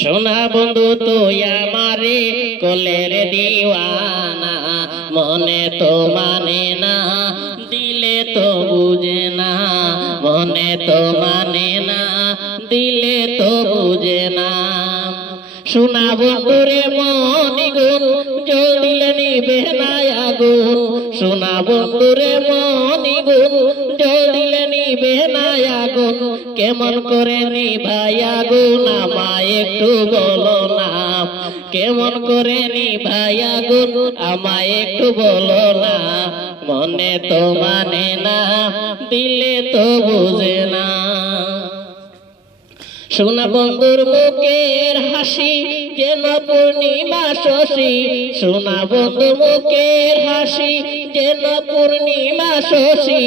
সোনা বন্ধু তুই আমারে কোলের দিওয়ানা, মনে তো মানে না দিলে তো বুঝে না, মনে তো মানে না দিলে তো বুঝে না। সোনা বন্ধুরে মনি গুণ জল দিলে নিবে না আগুন, সোনা বন্ধুরে মনি গুণ জল দিলে নিবে না আগুন, কেমন করে নিভাই আগুন আমায় একটু বলো না, কেমন করে নিভাই আগুন আমায় একটু বলো না, মনে তো মানে না দিলে তো বুঝে না। সোনা বন্ধুর মুখের হাসি যেন পূর্ণিমা শশী, সোনা বন্ধুর মুখের হাসি যেন পূর্ণিমা শশী,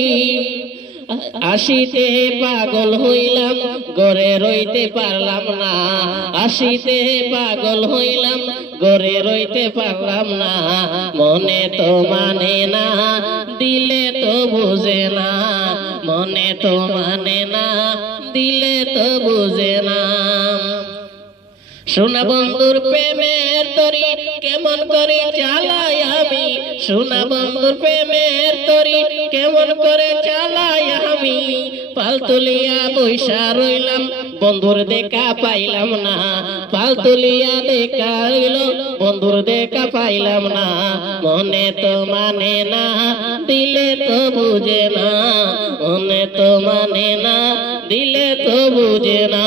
আসিতে পাগল হইলাম ঘরে রইতে পারলাম না, আসিতে পাগল হইলাম ঘরে রইতে পারলাম না, মনে তো মানে না দিলে তো বুঝে না, মনে তো মানে না দিলে তো বুঝে না। সোনা বন্ধুর প্রেমের তরি কেমন করে চালাই আমি, সোনা বন্ধুর প্রেমের তরি কেমন করে চালাই আমি, পাল তুলিয়া বৈশা রইলাম বন্ধুর দেখা পাইলাম না, পাল তুলিয়া দেখা রইল বন্ধুর দেখা পাইলাম না, মনে তো মানে না দিলে তো বুঝে না, মনে তো মানে না দিলে তো বুঝে না।